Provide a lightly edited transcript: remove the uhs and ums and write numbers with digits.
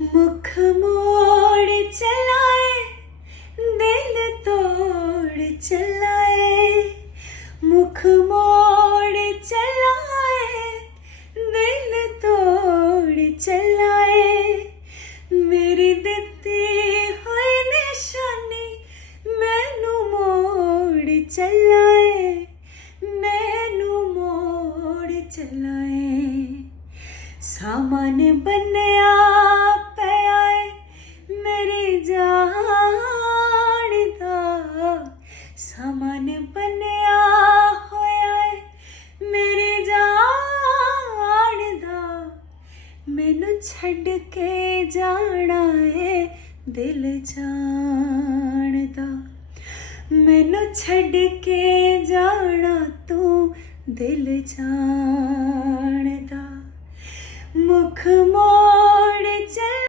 मुख मोड़ चलाए, दिल तोड़ चलाए, मुख मोड़ चलाए, दिल तोड़ चलाए, मेरी दित्ती हुई निशानी मैनू मोड़ चलाए, मैनू मोड़ चलाए। सामान बनया पिया मेरी जान दा, सामान बनया होया मेरी जान दा, मैनू छड्ड के जाना है दिल जान दा, मैनू छड्ड के जाना तू दिल जान दा। मुख मोड़ चल